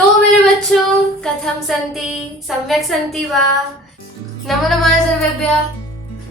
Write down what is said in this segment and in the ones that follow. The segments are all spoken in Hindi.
तो मेरे बच्चों कथम सन्ति सम्यक् सन्ति वा। नमो नमः सर्वेभ्यः।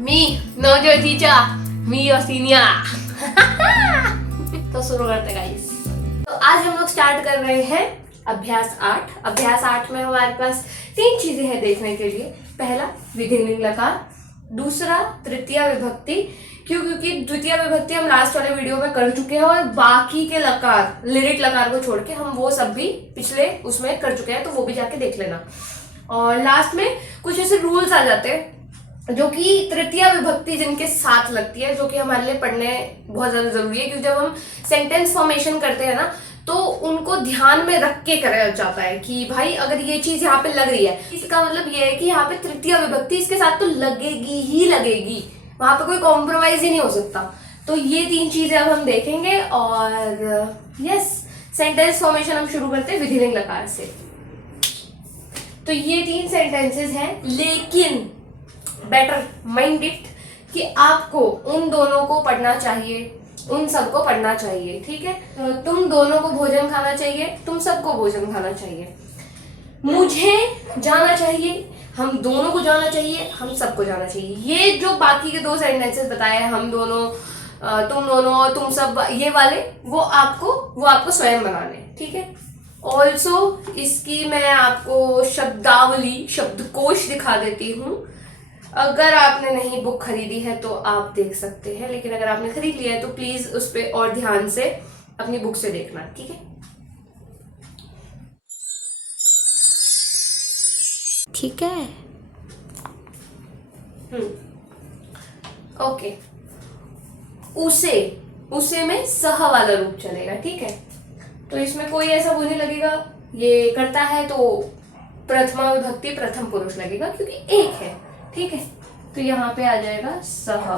मी नवज्योतिचा मी योसिनिया। तो शुरू करते गाइस। तो आज हम लोग स्टार्ट कर रहे हैं अभ्यास 8। अभ्यास 8 में हमारे पास 3 चीजें हैं देखने के लिए। पहला विधिलिंग लकार, दूसरा तृतीया विभक्ति, क्योंकि द्वितीय विभक्ति हम लास्ट वाले वीडियो में कर चुके हैं और बाकी के लकार लिरिट लकार को छोड़ के हम वो सब भी पिछले उसमें कर चुके हैं, तो वो भी जाके देख लेना। और लास्ट में कुछ ऐसे रूल्स आ जाते हैं जो कि तृतीय विभक्ति जिनके साथ लगती है, जो कि हमारे लिए पढ़ने बहुत ज्यादा जरूरी है, क्योंकि जब हम सेंटेंस फॉर्मेशन करते हैं ना तो उनको ध्यान में रख के करा जाता है कि भाई अगर ये चीज यहाँ पे लग रही है, इसका मतलब ये है कि यहाँ पे तृतीय विभक्ति इसके साथ तो लगेगी ही लगेगी, वहां पे कोई कॉम्प्रोमाइज ही नहीं हो सकता। तो ये 3 चीजें अब हम देखेंगे। और यस, सेंटेंस फॉर्मेशन हम शुरू करते हैं विधिलिंग लकार से। तो ये 3 सेंटेंसेस हैं, लेकिन बेटर माइंड इट कि आपको उन दोनों को पढ़ना चाहिए, उन सबको पढ़ना चाहिए, ठीक है। तो तुम दोनों को भोजन खाना चाहिए, तुम सबको भोजन खाना चाहिए, मुझे जाना चाहिए, हम दोनों को जाना चाहिए, हम सबको जाना चाहिए। ये जो बाकी के 2 सेंटेंसेस बताए, हम दोनों, तुम दोनों और तुम सब, ये वाले वो आपको स्वयं बनाने, ठीक है। ऑल्सो इसकी मैं आपको शब्दावली, शब्दकोश दिखा देती हूँ। अगर आपने नहीं बुक खरीदी है तो आप देख सकते हैं, लेकिन अगर आपने खरीद लिया है तो प्लीज उस पर और ध्यान से अपनी बुक से देखना, ठीक है। ठीक है। ओके। उसे में सह वाला रूप चलेगा, ठीक है। तो इसमें कोई ऐसा वो नहीं लगेगा ये करता है तो प्रथमा विभक्ति प्रथम पुरुष लगेगा, क्योंकि एक है, ठीक है। तो यहाँ पे आ जाएगा सह।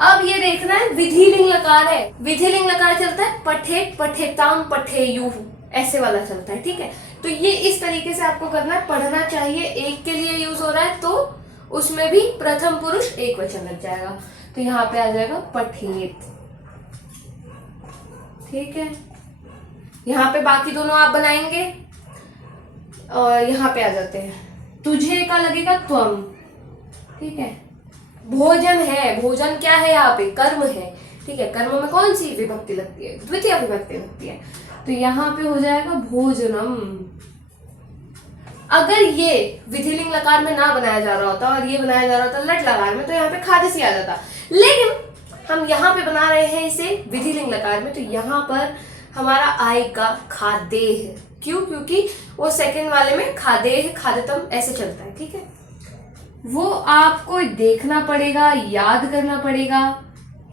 अब ये देखना है विधिलिंग लकार है। विधिलिंग लकार चलता है पठेत, पठेताम, पठेयुः, ऐसे वाला चलता है, ठीक है। तो ये इस तरीके से आपको करना है, पढ़ना चाहिए। एक के लिए यूज हो रहा है तो उसमें भी प्रथम पुरुष एक वचन लग जाएगा। तो यहाँ पे आ जाएगा पठेत, ठीक है। यहाँ पे बाकी दोनों आप बनाएंगे और यहाँ पे आ जाते हैं। तुझे का लगेगा त्वम, ठीक है। भोजन है, भोजन क्या है यहाँ पे, कर्म है, ठीक है। कर्म में कौन सी विभक्ति लगती है, द्वितीय विभक्ति लगती है। तो यहाँ पे हो जाएगा भोजनम। अगर ये विधिलिंग लकार में ना बनाया जा रहा होता और ये बनाया जा रहा होता लट लकार में, तो यहाँ पे खाद्य आ जाता। लेकिन हम यहाँ पे बना रहे हैं इसे विधिलिंग लकार में, तो यहाँ पर हमारा आएगा खादेह। क्यों? क्योंकि वो सेकंड वाले में खादेह, खादतम ऐसे चलता है, ठीक है। वो आपको देखना पड़ेगा, याद करना पड़ेगा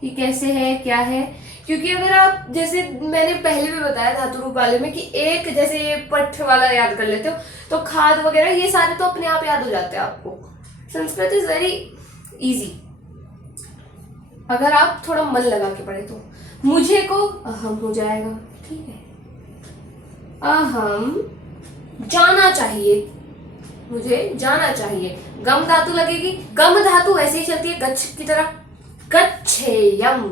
कि कैसे है, क्या है। क्योंकि अगर आप, जैसे मैंने पहले भी बताया धातु रूप वाले में, कि एक जैसे ये पठ वाला याद कर लेते हो तो खाद वगैरह ये सारे तो अपने आप याद हो जाते हैं आपको। संस्कृत इज वेरी इजी अगर आप थोड़ा मन लगा के पढ़े तो। मुझे को अहम हो जाएगा, ठीक है। अहम, जाना चाहिए, मुझे जाना चाहिए। गम धातु लगेगी, गम धातु ऐसे ही चलती है गच्छ की तरह, गच्छेयम।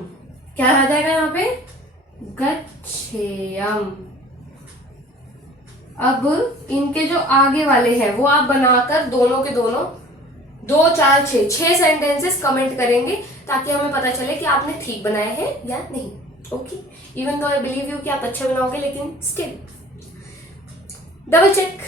क्या आ जाएगा यहाँ पे, गच्छेयम। अब इनके जो आगे वाले हैं वो आप बनाकर दोनों के दोनों 2, 4, 6 सेंटेंसेस कमेंट करेंगे, ताकि हमें पता चले कि आपने ठीक बनाए हैं या नहीं। Okay, even though I believe you कि आप अच्छे बनाओगे, लेकिन स्टिल डबल चेक।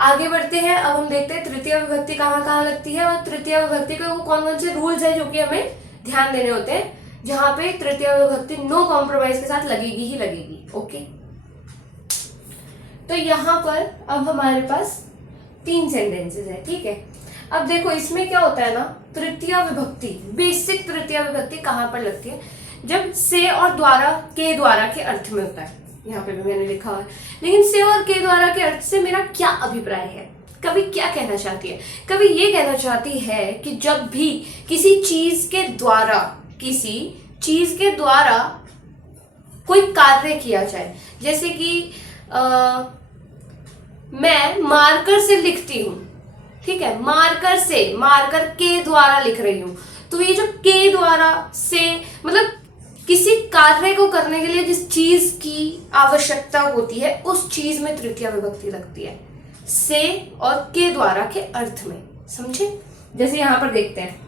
आगे बढ़ते हैं। अब हम देखते हैं तृतीय विभक्ति कहाँ लगती है, और तृतीय विभक्ति के वो कौन से रूल्स हैं जो कि हमें ध्यान देने होते हैं, जहां पे तृतीय विभक्ति नो कॉम्प्रोमाइज के साथ लगेगी ही लगेगी। ओके, तो यहाँ पर अब हमारे पास 3 सेंटेंसेस है, ठीक है। अब देखो इसमें क्या होता है ना, तृतीय विभक्ति, बेसिक तृतीय विभक्ति कहाँ पर लगती है, जब से और द्वारा, के द्वारा के अर्थ में होता है। यहाँ पे भी मैंने लिखा हुआ है, लेकिन से और के द्वारा के अर्थ से मेरा क्या अभिप्राय है, कभी क्या कहना चाहती है। कभी ये कहना चाहती है कि जब भी किसी चीज के द्वारा कोई कार्य किया जाए, जैसे कि मैं मार्कर से लिखती हूँ, ठीक है, मार्कर के द्वारा लिख रही हूँ, तो ये जो के द्वारा से, मतलब किसी कार्य को करने के लिए जिस चीज की आवश्यकता होती है उस चीज में तृतीया विभक्ति लगती है, से और के द्वारा के अर्थ में, समझे। जैसे यहां पर देखते हैं,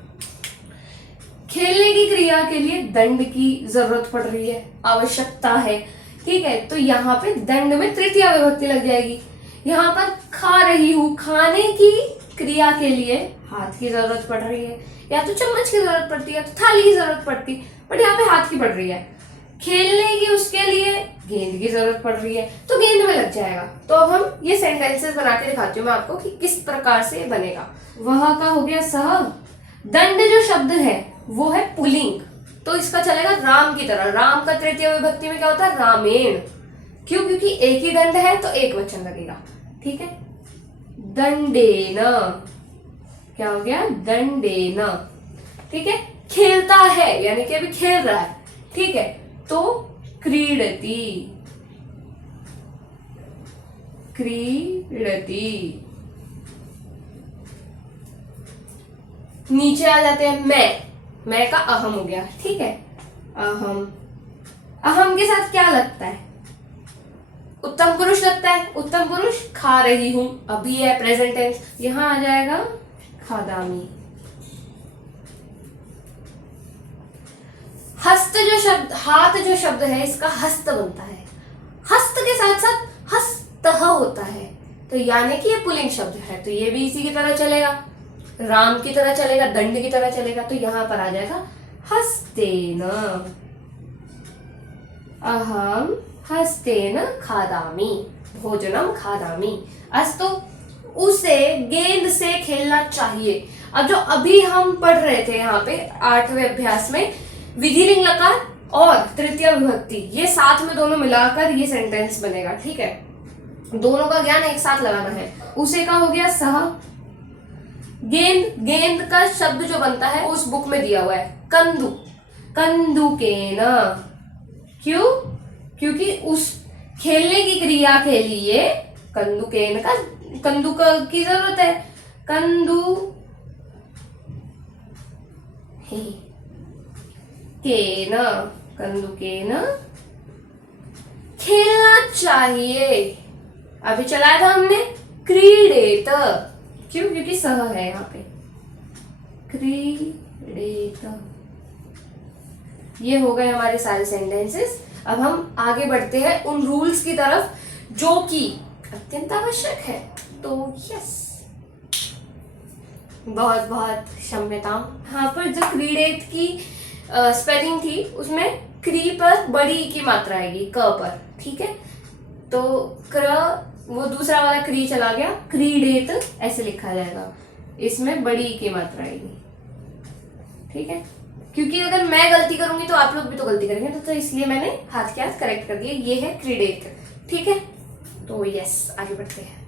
खेलने की क्रिया के लिए दंड की जरूरत पड़ रही है, आवश्यकता है, ठीक है, तो यहाँ पे दंड में तृतीया विभक्ति लग जाएगी। यहाँ पर खा रही हूं, खाने की क्रिया के लिए हाथ की जरूरत पड़ रही है, या तो चम्मच की जरूरत पड़ती है, तो थाली की जरूरत पड़ती, बट यहाँ पे हाथ की पड़ रही है। खेलने की उसके लिए गेंद की जरूरत पड़ रही है, तो गेंद में लग जाएगा। तो अब हम ये सेंटेंसेस बना के दिखाती हूँ मैं आपको कि किस प्रकार से ये बनेगा। वह का हो गया सह, दंड जो शब्द है वो है पुल्लिंग, तो इसका चलेगा राम की तरह। राम का तृतीय विभक्ति में क्या होता है, रामेण। क्यों? क्योंकि एक ही दंड है तो एक वचन लगेगा, ठीक है। दंडेन, क्या हो गया, दंडेन, ठीक है। खेलता है यानी कि अभी खेल रहा है, ठीक है, तो क्रीडति, क्रीडति। नीचे आ जाते हैं मैं का अहम हो गया, ठीक है, अहम। अहम के साथ क्या लगता है, उत्तम पुरुष लगता है। उत्तम पुरुष खा रही हूं, अभी है प्रेजेंट टेंस, यहां आ जाएगा खादामी। हस्त जो शब्द, हाथ जो शब्द है इसका हस्त बनता है, हस्त के साथ साथ हस्तः होता है, तो यानी कि ये पुल्लिंग शब्द है, तो ये भी इसी की तरह चलेगा, राम की तरह चलेगा, दंड की तरह चलेगा। तो यहां पर आ जाएगा हस्तेन, अहम हस्तेन खादामी, भोजनम खादामी। अस्तु, उसे गेंद से खेलना चाहिए। अब जो अभी हम पढ़ रहे थे यहाँ पे 8वें अभ्यास में, विधिलिंग लकार और तृतीय विभक्ति, ये साथ में दोनों मिलाकर ये सेंटेंस बनेगा, ठीक है। दोनों का ज्ञान एक साथ लगाना है। उसे का हो गया सह, गेंद, गेंद का शब्द जो बनता है उस बुक में दिया हुआ है कंदु, कंदुकेन। क्यों? क्योंकि उस खेलने की क्रिया के लिए कंदुकेन का, कंदुक की जरूरत है, कंदु केन, कंदुकेन खेलना चाहिए। अभी चलाया था हमने क्रीडेत, क्यों? क्योंकि सह है यहाँ पे, क्रीडेत। ये हो गए हमारे सारे सेंटेंसेस। अब हम आगे बढ़ते हैं उन रूल्स की तरफ जो कि अत्यंत आवश्यक है। तो यस, बहुत बहुत क्षम्यता। यहाँ पर जो क्रीडेत की स्पेलिंग थी उसमें क्री पर बड़ी की मात्रा आएगी, क पर, ठीक है। तो क्र, वो दूसरा वाला क्री चला गया, क्रीडेत ऐसे लिखा जाएगा, इसमें बड़ी की मात्रा आएगी, ठीक है। क्योंकि अगर मैं गलती करूंगी तो आप लोग भी तो गलती करेंगे, तो इसलिए मैंने हाथ के हाथ करेक्ट कर दिया, ये है क्रीडेत, ठीक है। तो यस, आगे बढ़ते हैं।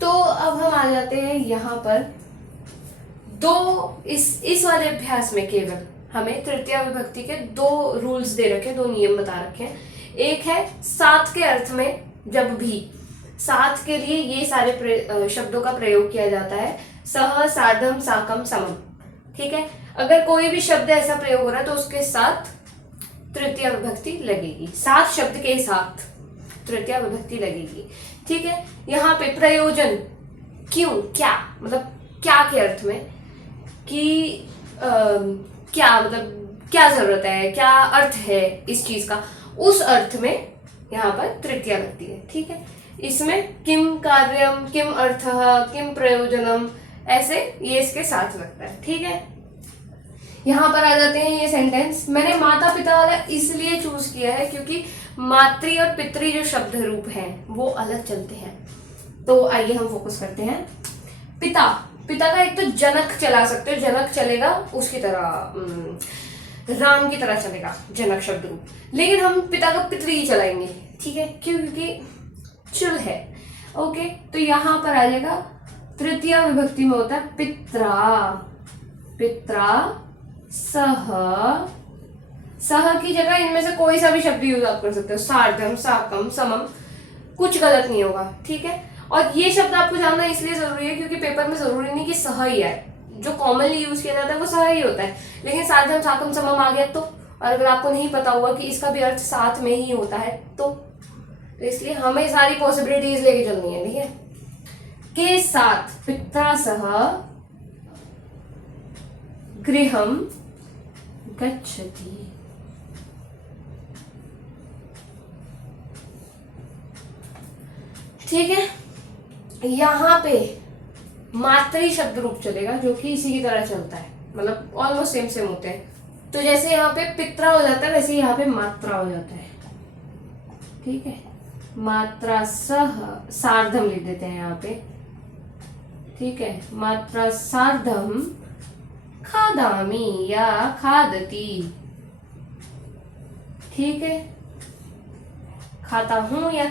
तो अब हम आ जाते हैं यहाँ पर दो, इस वाले अभ्यास में केवल हमें तृतीय विभक्ति के दो रूल्स दे रखे, दो नियम बता रखे हैं। एक है साथ के अर्थ में, जब भी साथ के लिए ये सारे शब्दों का प्रयोग किया जाता है, सह, सार्धम, साकम, समम, ठीक है। अगर कोई भी शब्द ऐसा प्रयोग हो रहा है तो उसके साथ तृतीय विभक्ति लगेगी, साथ शब्द के साथ तृतीय विभक्ति लगेगी, ठीक है। यहाँ पे प्रयोजन, क्यों, क्या, मतलब क्या के अर्थ में, कि क्या मतलब क्या जरूरत है, क्या अर्थ है इस चीज का, उस अर्थ में यहाँ पर तृतीया लगती है, ठीक है। इसमें किम कार्यम, किम अर्थः, किम प्रयोजनम, ऐसे ये इसके साथ लगता है, ठीक है। यहाँ पर आ जाते हैं ये सेंटेंस। मैंने माता पिता वाला इसलिए चूज किया है क्योंकि मातृ और पितृ जो शब्द रूप हैं वो अलग चलते हैं। तो आइए हम फोकस करते हैं। पिता, पिता का एक तो जनक चला सकते हो, जनक चलेगा उसकी तरह, राम की तरह चलेगा जनक शब्द रूप, लेकिन हम पिता का पितृ ही चलाएंगे, ठीक है। क्यों? क्योंकि चुल है, ओके। तो यहाँ पर आ जाएगा तृतीय विभक्ति में होता है पित्रा, पित्रा, सह, सह की जगह इनमें से कोई सा भी शब्द यूज आप कर सकते हो, सार्धम, साकम, समम, कुछ गलत नहीं होगा, ठीक है। और ये शब्द आपको जानना इसलिए जरूरी है क्योंकि पेपर में जरूरी नहीं कि सह ही है, जो कॉमनली यूज किया जाता है वो सह ही होता है, लेकिन सार्धम, साकम, समम आ गया तो, और अगर आपको नहीं पता हुआ कि इसका भी अर्थ साथ में ही होता है तो इसलिए हमें सारी पॉसिबिलिटीज लेके चलनी है, ठीक है। के साथ पित्रा सह गृहम गच्छति। ठीक है, यहाँ पे मातृ शब्द रूप चलेगा जो कि इसी की तरह चलता है, मतलब ऑलमोस्ट सेम सेम होते हैं। तो जैसे यहाँ पे पित्रा हो जाता है वैसे यहाँ पे मात्रा हो जाता है, ठीक है। मात्रा सह सार्धम लिख देते हैं यहाँ पे, ठीक है। मात्रा सार्धम खादामी या खादती, ठीक है। खाता हूं या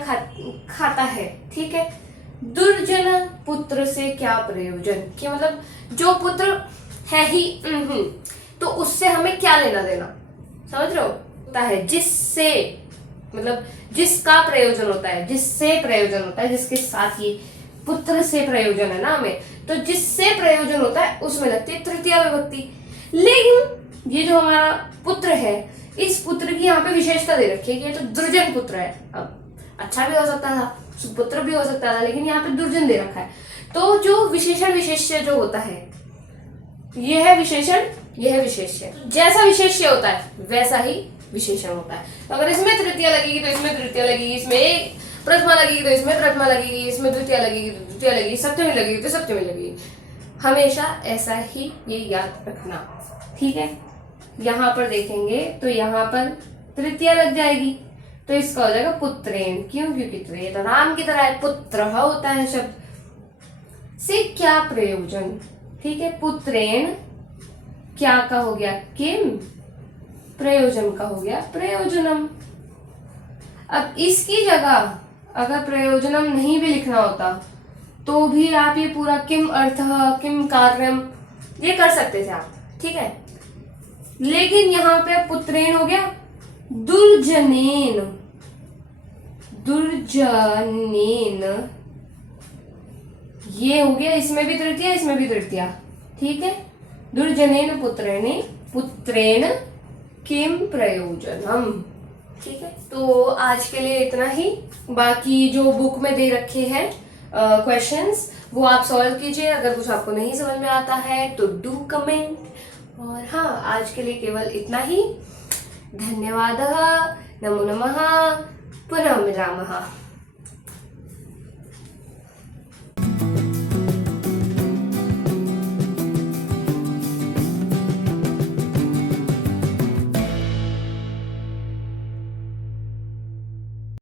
खाता है, ठीक है। दुर्जन पुत्र से क्या प्रयोजन, कि मतलब जो पुत्र है ही तो उससे हमें क्या लेना देना, समझ रहे हो। होता है जिससे, मतलब जिसका प्रयोजन होता है, जिससे प्रयोजन होता है, जिसके साथ ये पुत्र से प्रयोजन है ना हमें, तो जिससे प्रयोजन होता है उसमें लगती है तृतीया विभक्ति। लेकिन ये जो हमारा पुत्र है, इस पुत्र की यहाँ पे विशेषता दे रखी है कि ये तो दुर्जन पुत्र है। अब अच्छा भी हो सकता था, सुपुत्र भी हो सकता था, लेकिन यहाँ पे दुर्जन दे रखा है। तो जो विशेषण विशेष्य जो होता है, यह है विशेषण, यह है विशेष्य। जैसा विशेष्य होता है वैसा ही विशेषण होता है। तो अगर इसमें तृतीया लगेगी तो इसमें तृतीया लगेगी, इसमें एक प्रथमा लगेगी तो इसमें प्रथमा लगेगी, इसमें द्वितीया लगेगी तो द्वितीया लगेगी, सप्तमी लगेगी तो सप्तमी लगेगी। हमेशा ऐसा ही ये याद रखना, ठीक है। यहाँ पर देखेंगे तो यहाँ पर तृतीया लग जाएगी तो इसका हो जाएगा पुत्रेण। क्यों? क्योंकि तो राम की तरह है, पुत्र होता है शब्द से क्या प्रयोजन, ठीक है। पुत्रेण क्या का हो गया किम, प्रयोजन का हो गया प्रयोजनम। अब इसकी जगह अगर प्रयोजनम नहीं भी लिखना होता तो भी आप ये पूरा किम अर्थः किम कार्यम ये कर सकते थे आप, ठीक है। लेकिन यहाँ पे पुत्रेण हो गया दुर्जनेन, दुर्जनेन ये हो गया, इसमें भी तृतीया इसमें भी तृतीया, ठीक है। दुर्जनेन पुत्रेण पुत्रेण किम प्रयोजनम, ठीक है। तो आज के लिए इतना ही। बाकी जो बुक में दे रखे हैं क्वेश्चंस वो आप सॉल्व कीजिए। अगर कुछ आपको नहीं समझ में आता है तो डू कमेंट। और हाँ, आज के लिए केवल इतना ही। धन्यवादः, नमो नमः, पुनः मिलामः।